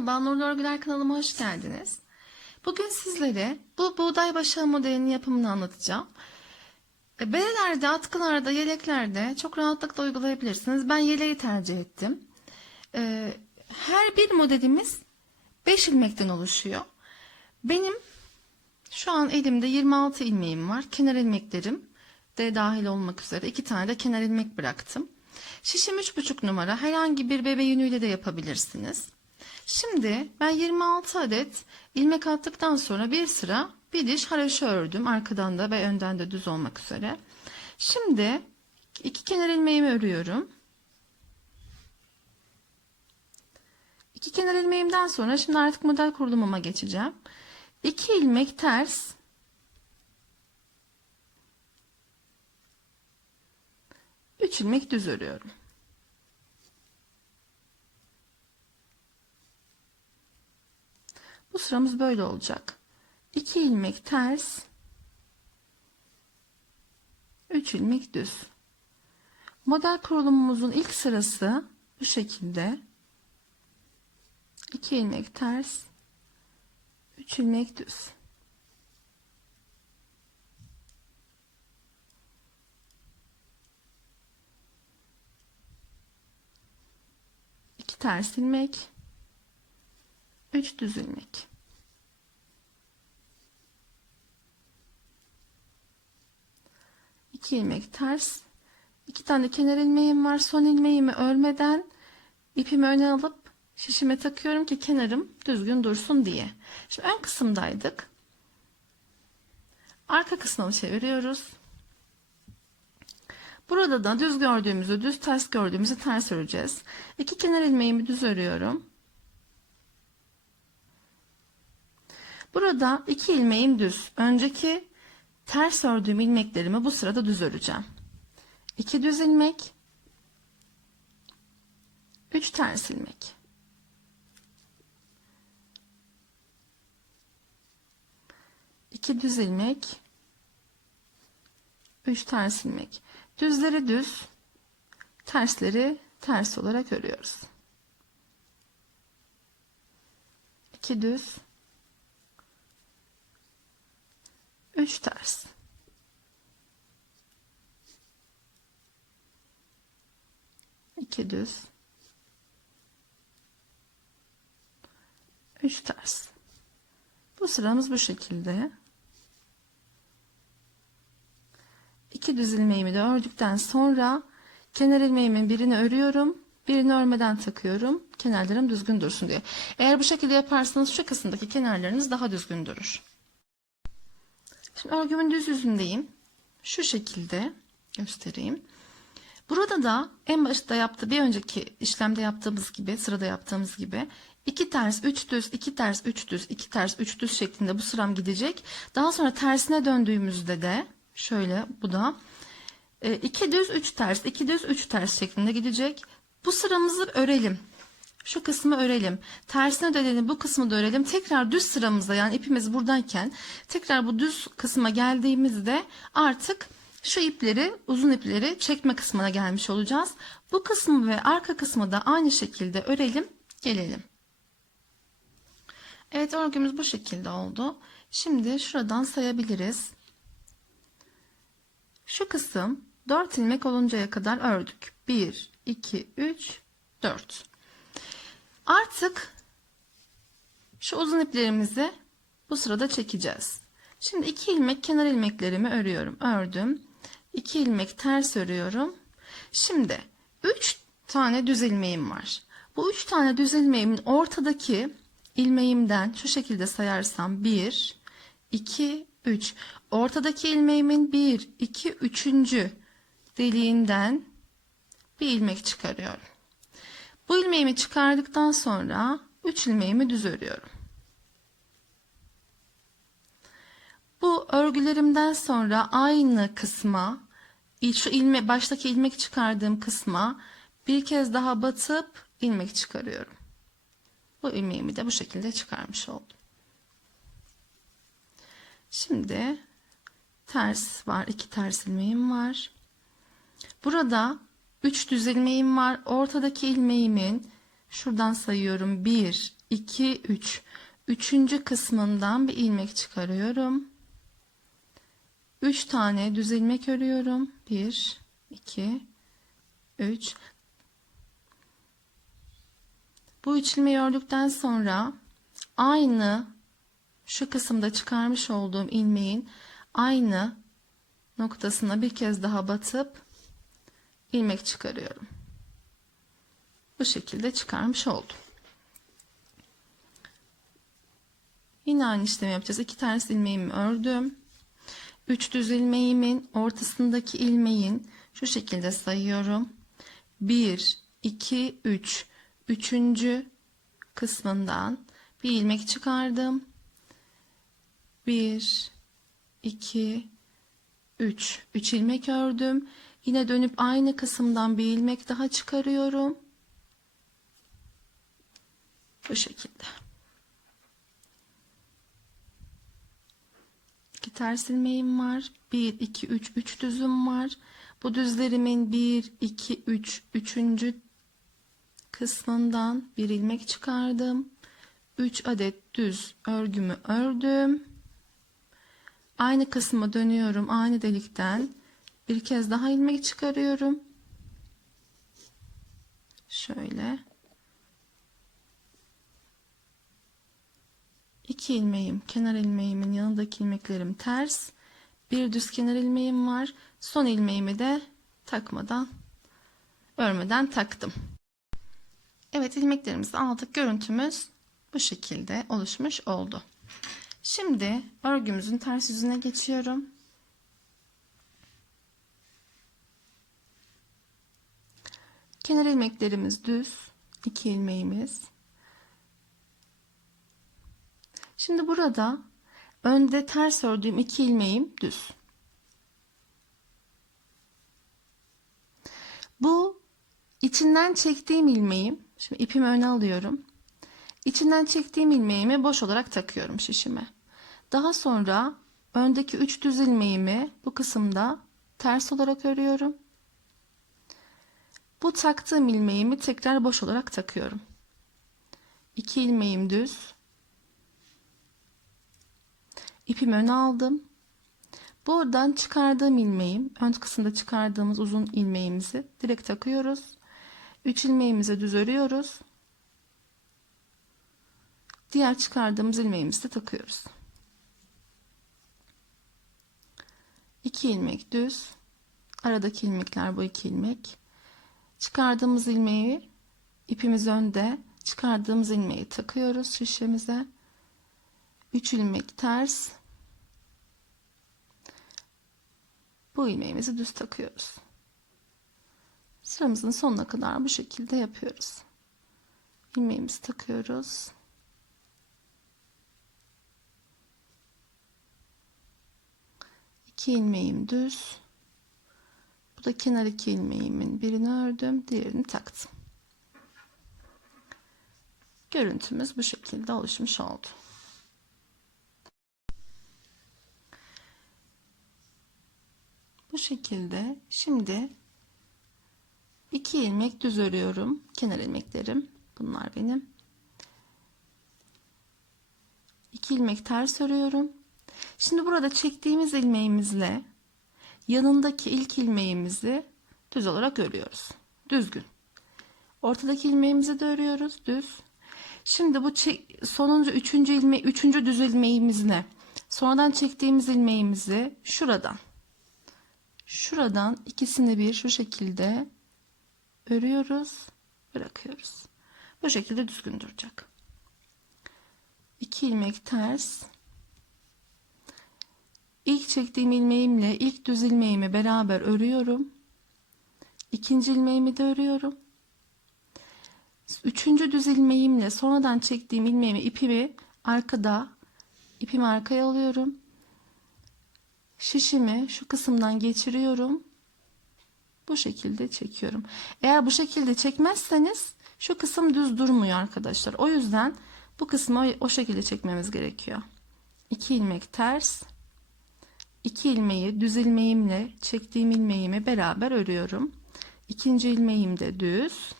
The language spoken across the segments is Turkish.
Merhaba, Nurlu Örgüler kanalıma hoş geldiniz. Bugün sizlere bu buğday başağı modelinin yapımını anlatacağım. E, Berelerde, atkılarda, yeleklerde çok rahatlıkla uygulayabilirsiniz. Ben yeleği tercih ettim. E, Her bir modelimiz 5 ilmekten oluşuyor. Benim şu an elimde 26 ilmeğim var. Kenar ilmeklerim de dahil olmak üzere iki tane de kenar ilmek bıraktım. Şişim 3,5 numara. Herhangi bir bebe yünüyle de yapabilirsiniz. Şimdi ben 26 adet ilmek attıktan sonra bir sıra bir diş haraşo ördüm. Arkadan da ve önden de düz olmak üzere. Şimdi iki kenar ilmeğimi örüyorum. İki kenar ilmeğimden sonra şimdi artık model kurulumuma geçeceğim. İki ilmek ters. Üç ilmek düz örüyorum. Bu sıramız böyle olacak. 2 ilmek ters. 3 ilmek düz. Model kurulumumuzun ilk sırası bu şekilde. 2 ilmek ters. 3 ilmek düz. Ters ilmek. 3 düz ilmek. İki ilmek ters. iki tane kenar ilmeğim var. Son ilmeğimi örmeden ipimi öne alıp şişime takıyorum ki kenarım düzgün dursun diye. Şimdi ön kısımdaydık. Arka kısmını çeviriyoruz. Burada da düz gördüğümüzü düz ters gördüğümüzü ters öreceğiz. İki kenar ilmeğimi düz örüyorum. Burada iki ilmeğim düz. Önceki ters ördüğüm ilmeklerimi bu sırada düz öreceğim. 2 düz ilmek. 3 ters ilmek. İki düz ilmek. 3 ters ilmek. Düzleri düz, tersleri ters olarak örüyoruz. 2 düz, 3 ters. iki düz. Üç ters. Bu sıramız bu şekilde. İki düz ilmeğimi de ördükten sonra kenar ilmeğimin birini örüyorum. Birini örmeden takıyorum. Kenarlarım düzgün dursun diye. Eğer bu şekilde yaparsanız şu kısımdaki kenarlarınız daha düzgün durur. Şimdi örgümün düz yüzündeyim. Şu şekilde göstereyim. Burada da en başta yaptığı bir önceki işlemde yaptığımız gibi sırada yaptığımız gibi iki ters üç düz iki ters üç düz iki ters üç düz şeklinde bu sıram gidecek. Daha sonra tersine döndüğümüzde de şöyle bu da e, iki düz üç ters iki düz üç ters şeklinde gidecek. Bu sıramızı örelim. Şu kısmı örelim. Tersine dönelim. Bu kısmı da örelim. Tekrar düz sıramızda yani ipimiz buradayken tekrar bu düz kısma geldiğimizde artık şu ipleri uzun ipleri çekme kısmına gelmiş olacağız. Bu kısmı ve arka kısmı da aynı şekilde örelim. Gelelim. Evet örgümüz bu şekilde oldu. Şimdi şuradan sayabiliriz. Şu kısım 4 ilmek oluncaya kadar ördük. 1, 2, 3, 4. Artık şu uzun iplerimizi bu sırada çekeceğiz. Şimdi iki ilmek kenar ilmeklerimi örüyorum. Ördüm. 2 ilmek ters örüyorum. Şimdi 3 tane düz ilmeğim var. Bu 3 tane düz ilmeğimin ortadaki ilmeğimden şu şekilde sayarsam 1 2 3 ortadaki ilmeğimin 1 2 3. deliğinden bir ilmek çıkarıyorum. Bu ilmeğimi çıkardıktan sonra 3 ilmeğimi düz örüyorum. Bu örgülerimden sonra aynı kısma şu ilme baştaki ilmek çıkardığım kısma bir kez daha batıp ilmek çıkarıyorum. Bu ilmeğimi de bu şekilde çıkarmış oldum. Şimdi ters var. iki ters ilmeğim var. Burada 3 düz ilmeğim var. Ortadaki ilmeğimin şuradan sayıyorum. 1, 2, 3. Üçüncü kısmından bir ilmek çıkarıyorum. 3 tane düz ilmek örüyorum. 1, 2, 3. Bu üç ilmeği ördükten sonra aynı şu kısımda çıkarmış olduğum ilmeğin aynı noktasına bir kez daha batıp ilmek çıkarıyorum. Bu şekilde çıkarmış oldum. Yine aynı işlemi yapacağız. İki ters ilmeğimi ördüm. Üç düz ilmeğimin ortasındaki ilmeğin şu şekilde sayıyorum. 1, 2, 3. Üçüncü kısmından bir ilmek çıkardım. 1, 2, 3. 3 ilmek ördüm. Yine dönüp aynı kısımdan bir ilmek daha çıkarıyorum. Bu şekilde. İki ters ilmeğim var. 1, 2, 3, 3 düzüm var. Bu düzlerimin 1, 2, 3, 3. kısmından bir ilmek çıkardım. 3 adet düz örgümü ördüm. Aynı kısma dönüyorum. Aynı delikten bir kez daha ilmek çıkarıyorum. Şöyle. İki ilmeğim, kenar ilmeğimin yanındaki ilmeklerim ters. Bir düz kenar ilmeğim var. Son ilmeğimi de takmadan, örmeden taktım. Evet ilmeklerimizi aldık. Görüntümüz bu şekilde oluşmuş oldu. Şimdi örgümüzün ters yüzüne geçiyorum. Kenar ilmeklerimiz düz. iki ilmeğimiz. Şimdi burada önde ters ördüğüm iki ilmeğim düz. Bu içinden çektiğim ilmeğim. Şimdi ipimi öne alıyorum. İçinden çektiğim ilmeğimi boş olarak takıyorum şişime. Daha sonra öndeki üç düz ilmeğimi bu kısımda ters olarak örüyorum. Bu taktığım ilmeğimi tekrar boş olarak takıyorum. İki ilmeğim düz. İpimi öne aldım. Buradan çıkardığım ilmeğim, ön kısımda çıkardığımız uzun ilmeğimizi direkt takıyoruz. 3 ilmeğimizi düz örüyoruz. Diğer çıkardığımız ilmeğimizi de takıyoruz. 2 ilmek düz. Aradaki ilmekler bu iki ilmek. Çıkardığımız ilmeği ipimiz önde. Çıkardığımız ilmeği takıyoruz şişemize. 3 ilmek ters. Bu ilmeğimizi düz takıyoruz. Sıramızın sonuna kadar bu şekilde yapıyoruz. İlmeğimizi takıyoruz. İki ilmeğim düz. Bu da kenar iki ilmeğimin birini ördüm, diğerini taktım. Görüntümüz bu şekilde oluşmuş oldu. Bu şekilde şimdi iki ilmek düz örüyorum. Kenar ilmeklerim. Bunlar benim. İki ilmek ters örüyorum. Şimdi burada çektiğimiz ilmeğimizle yanındaki ilk ilmeğimizi düz olarak örüyoruz. Düzgün. Ortadaki ilmeğimizi de örüyoruz. Düz. Şimdi bu sonuncu üçüncü ilme üçüncü düz ilmeğimizle sonradan çektiğimiz ilmeğimizi şuradan şuradan ikisini bir şu şekilde örüyoruz bırakıyoruz bu şekilde düzgün duracak 2 ilmek ters ilk çektiğim ilmeğimle ilk düz ilmeğimi beraber örüyorum ikinci ilmeğimi de örüyorum üçüncü düz ilmeğimle sonradan çektiğim ilmeğimi ipimi arkada ipimi arkaya alıyorum şişimi şu kısımdan geçiriyorum. Bu şekilde çekiyorum. Eğer bu şekilde çekmezseniz şu kısım düz durmuyor arkadaşlar. O yüzden bu kısmı o şekilde çekmemiz gerekiyor. 2 ilmek ters. 2 ilmeği düz ilmeğimle çektiğim ilmeğimi beraber örüyorum. İkinci ilmeğim de düz.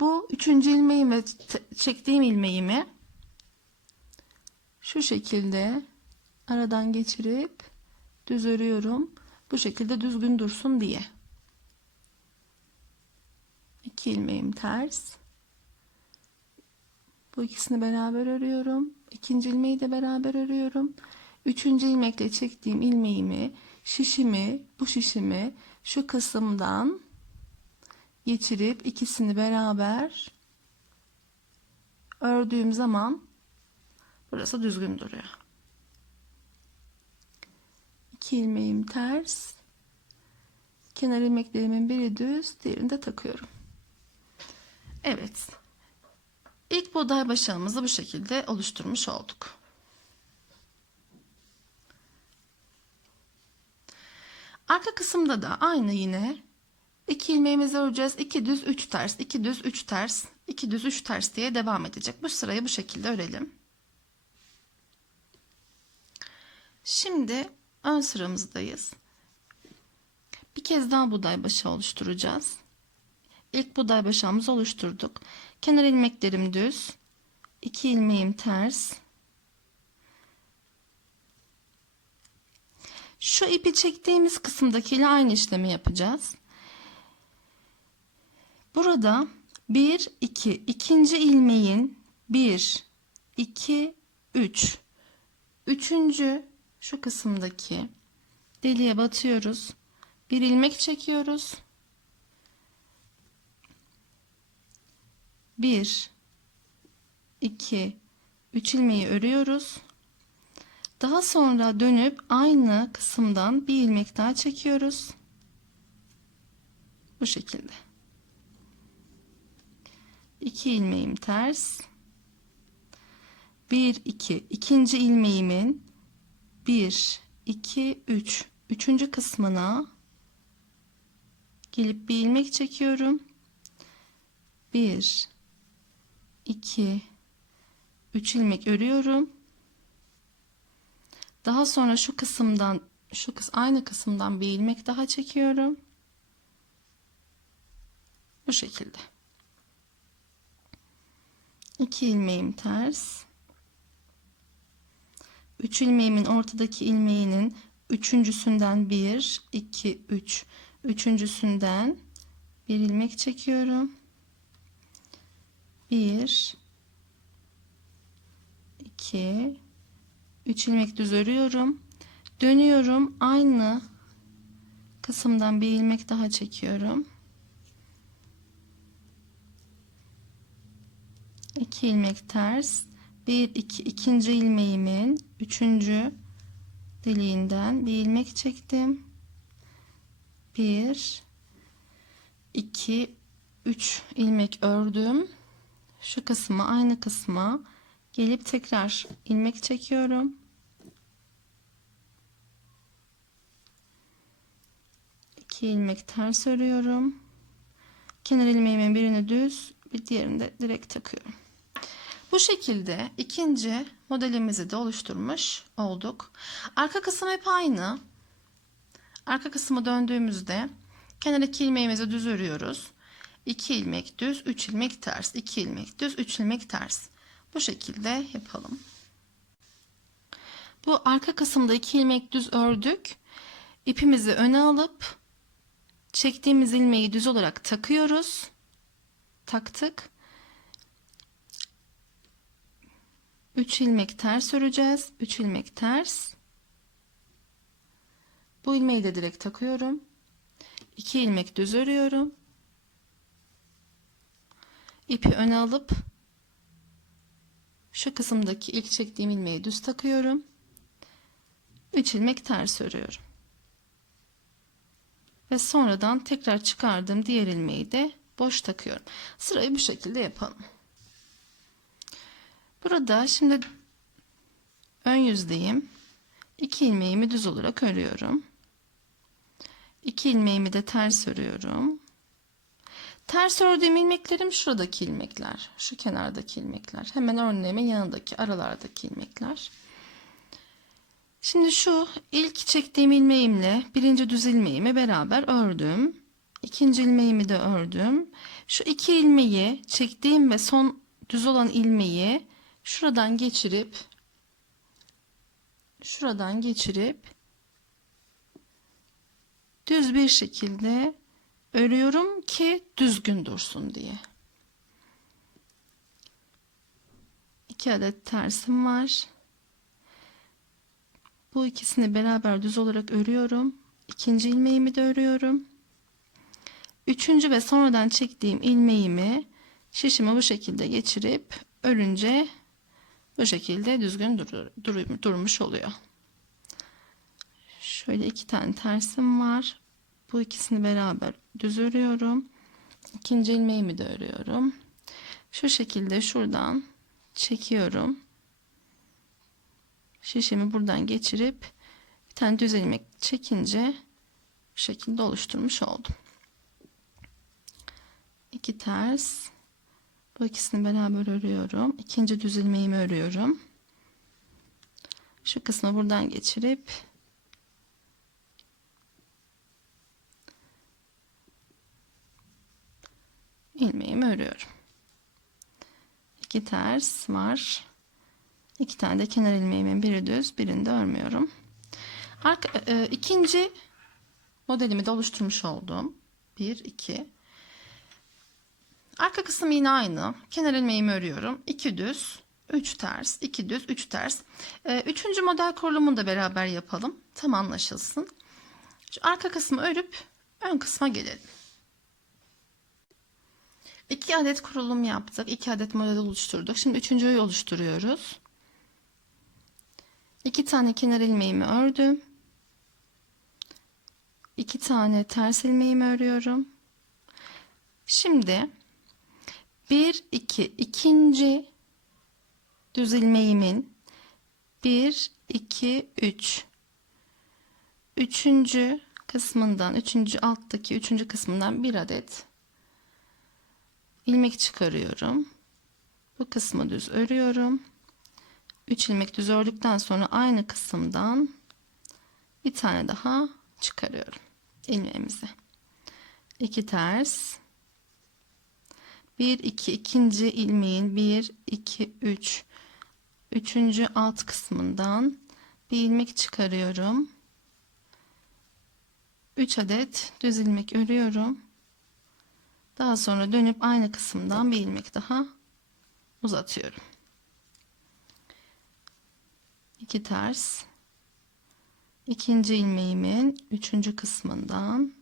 Bu üçüncü ilmeğimi t- çektiğim ilmeğimi şu şekilde aradan geçirip düz örüyorum. Bu şekilde düzgün dursun diye. İki ilmeğim ters. Bu ikisini beraber örüyorum. İkinci ilmeği de beraber örüyorum. Üçüncü ilmekle çektiğim ilmeğimi, şişimi, bu şişimi şu kısımdan geçirip ikisini beraber ördüğüm zaman burası düzgün duruyor. İki ilmeğim ters. Kenar ilmeklerimin biri düz, diğerini de takıyorum. Evet. İlk buğday başağımızı bu şekilde oluşturmuş olduk. Arka kısımda da aynı yine iki ilmeğimizi öreceğiz. 2 düz 3 ters, 2 düz 3 ters, 2 düz 3 ters diye devam edecek. Bu sırayı bu şekilde örelim. Şimdi ön sıramızdayız. Bir kez daha buğday başı oluşturacağız. İlk buğday başağımızı oluşturduk. Kenar ilmeklerim düz. 2 ilmeğim ters. Şu ipi çektiğimiz kısımdakiyle aynı işlemi yapacağız. Burada 1 2 ikinci ilmeğin 1 2 3 üçüncü şu kısımdaki deliğe batıyoruz. Bir ilmek çekiyoruz. 1 2 3 ilmeği örüyoruz. Daha sonra dönüp aynı kısımdan bir ilmek daha çekiyoruz. Bu şekilde. 2 ilmeğim ters. 1 2 ikinci ilmeğimin 1 2 3 üçüncü kısmına gelip bir ilmek çekiyorum. 1 2 3 ilmek örüyorum. Daha sonra şu kısımdan şu kız aynı kısımdan bir ilmek daha çekiyorum. Bu şekilde. 2 ilmeğim ters. 3 ilmeğimin ortadaki ilmeğinin üçüncüsünden 1 2 3 üçüncüsünden bir ilmek çekiyorum. 1 2 3 ilmek düz örüyorum. Dönüyorum. Aynı kısımdan bir ilmek daha çekiyorum. 2 ilmek ters. 1 2 ikinci ilmeğimin üçüncü deliğinden bir ilmek çektim. 1 2 3 ilmek ördüm. Şu kısma aynı kısma gelip tekrar ilmek çekiyorum. İki ilmek ters örüyorum. Kenar ilmeğimin birini düz, bir diğerini de direkt takıyorum. Bu şekilde ikinci modelimizi de oluşturmuş olduk. Arka kısım hep aynı. Arka kısmı döndüğümüzde kenar iki ilmeğimizi düz örüyoruz. 2 ilmek düz, 3 ilmek ters, 2 ilmek düz, 3 ilmek ters. Bu şekilde yapalım. Bu arka kısımda 2 ilmek düz ördük. İpimizi öne alıp çektiğimiz ilmeği düz olarak takıyoruz. Taktık. 3 ilmek ters öreceğiz. 3 ilmek ters. Bu ilmeği de direkt takıyorum. 2 ilmek düz örüyorum. İpi öne alıp şu kısımdaki ilk çektiğim ilmeği düz takıyorum. 3 ilmek ters örüyorum. Ve sonradan tekrar çıkardığım diğer ilmeği de boş takıyorum. Sırayı bu şekilde yapalım. Burada şimdi ön yüzdeyim. 2 ilmeğimi düz olarak örüyorum. 2 ilmeğimi de ters örüyorum. Ters ördüğüm ilmeklerim şuradaki ilmekler. Şu kenardaki ilmekler. Hemen örneğimin yanındaki aralardaki ilmekler. Şimdi şu ilk çektiğim ilmeğimle birinci düz ilmeğimi beraber ördüm. İkinci ilmeğimi de ördüm. Şu iki ilmeği çektiğim ve son düz olan ilmeği şuradan geçirip şuradan geçirip düz bir şekilde örüyorum ki düzgün dursun diye. İki adet tersim var. Bu ikisini beraber düz olarak örüyorum. İkinci ilmeğimi de örüyorum. Üçüncü ve sonradan çektiğim ilmeğimi şişime bu şekilde geçirip örünce bu şekilde düzgün durur, dur- durmuş oluyor. Şöyle iki tane tersim var. Bu ikisini beraber düz örüyorum. İkinci ilmeğimi de örüyorum. Şu şekilde şuradan çekiyorum. Şişimi buradan geçirip bir tane düz ilmek çekince bu şekilde oluşturmuş oldum. İki ters. Bu ikisini beraber örüyorum. İkinci düz ilmeğimi örüyorum. Şu kısmı buradan geçirip ilmeğimi örüyorum. İki ters var. İki tane de kenar ilmeğimin biri düz, birini de örmüyorum. Arka, e, ikinci modelimi de oluşturmuş oldum. Bir, iki. Arka kısım yine aynı. Kenar ilmeğimi örüyorum. 2 düz, 3 ters, 2 düz, 3 ters. Ee, üçüncü model kurulumunu da beraber yapalım. Tam anlaşılsın. Şu arka kısmı örüp ön kısma gelelim. 2 adet kurulum yaptık. 2 adet model oluşturduk. Şimdi üçüncüyü oluşturuyoruz. 2 tane kenar ilmeğimi ördüm. 2 tane ters ilmeğimi örüyorum. Şimdi 1 2 ikinci düz ilmeğimin 1 2 3 üçüncü kısmından üçüncü alttaki üçüncü kısmından bir adet ilmek çıkarıyorum. Bu kısmı düz örüyorum. 3 ilmek düz ördükten sonra aynı kısımdan bir tane daha çıkarıyorum ilmeğimizi. 2 ters 1 2 ikinci ilmeğin 1 2 3 üçüncü alt kısmından bir ilmek çıkarıyorum 3 adet düz ilmek örüyorum daha sonra dönüp aynı kısımdan bir ilmek daha uzatıyorum 2 ters ikinci ilmeğimin üçüncü kısmından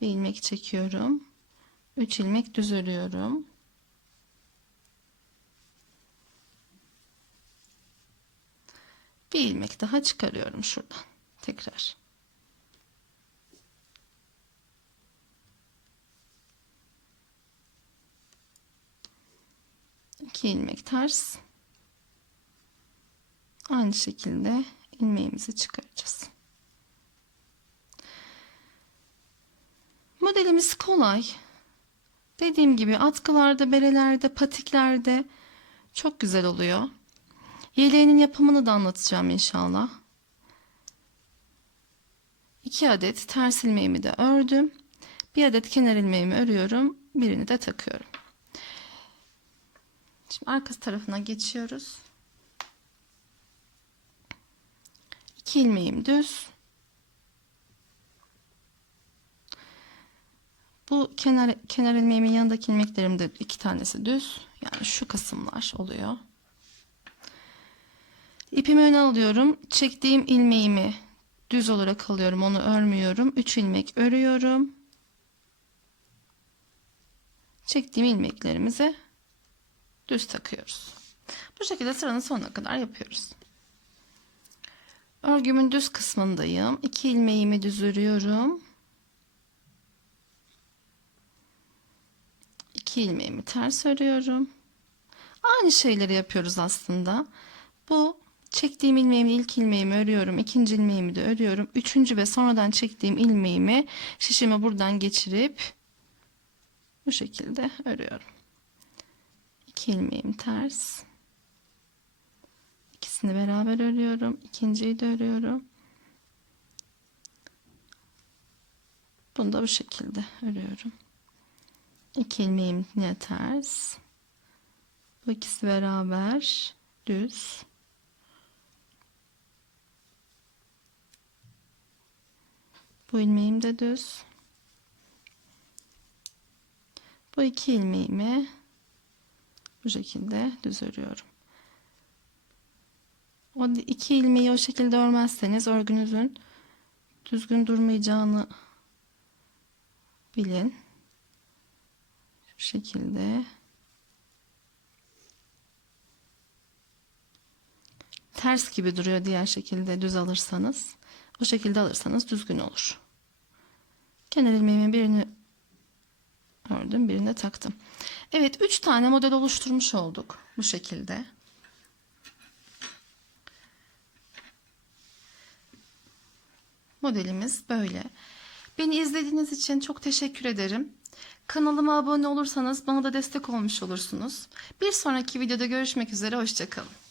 bir ilmek çekiyorum 3 ilmek düz örüyorum. Bir ilmek daha çıkarıyorum şuradan. Tekrar. İki ilmek ters. Aynı şekilde ilmeğimizi çıkaracağız. Modelimiz kolay. Dediğim gibi atkılarda, berelerde, patiklerde çok güzel oluyor. Yeleğinin yapımını da anlatacağım inşallah. 2 adet ters ilmeğimi de ördüm. Bir adet kenar ilmeğimi örüyorum. Birini de takıyorum. Şimdi arka tarafına geçiyoruz. 2 ilmeğim düz. Bu kenar, kenar ilmeğimin yanındaki ilmeklerim de iki tanesi düz. Yani şu kısımlar oluyor. İpimi öne alıyorum. Çektiğim ilmeğimi düz olarak alıyorum. Onu örmüyorum. 3 ilmek örüyorum. Çektiğim ilmeklerimizi düz takıyoruz. Bu şekilde sıranın sonuna kadar yapıyoruz. Örgümün düz kısmındayım. 2 ilmeğimi düz örüyorum. 2 ilmeğimi ters örüyorum. Aynı şeyleri yapıyoruz aslında. Bu çektiğim ilmeğimin ilk ilmeğimi örüyorum. ikinci ilmeğimi de örüyorum. Üçüncü ve sonradan çektiğim ilmeğimi şişime buradan geçirip bu şekilde örüyorum. 2 ilmeğim ters. İkisini beraber örüyorum. İkinciyi de örüyorum. Bunu da bu şekilde örüyorum. İki ilmeğim yine ters. Bu ikisi beraber düz. Bu ilmeğim de düz. Bu iki ilmeğimi bu şekilde düz örüyorum. O iki ilmeği o şekilde örmezseniz örgünüzün düzgün durmayacağını bilin. Şu şekilde. Ters gibi duruyor diğer şekilde düz alırsanız. O şekilde alırsanız düzgün olur. Kenar ilmeğimin birini ördüm, birini de taktım. Evet, 3 tane model oluşturmuş olduk bu şekilde. Modelimiz böyle. Beni izlediğiniz için çok teşekkür ederim. Kanalıma abone olursanız bana da destek olmuş olursunuz. Bir sonraki videoda görüşmek üzere, hoşçakalın.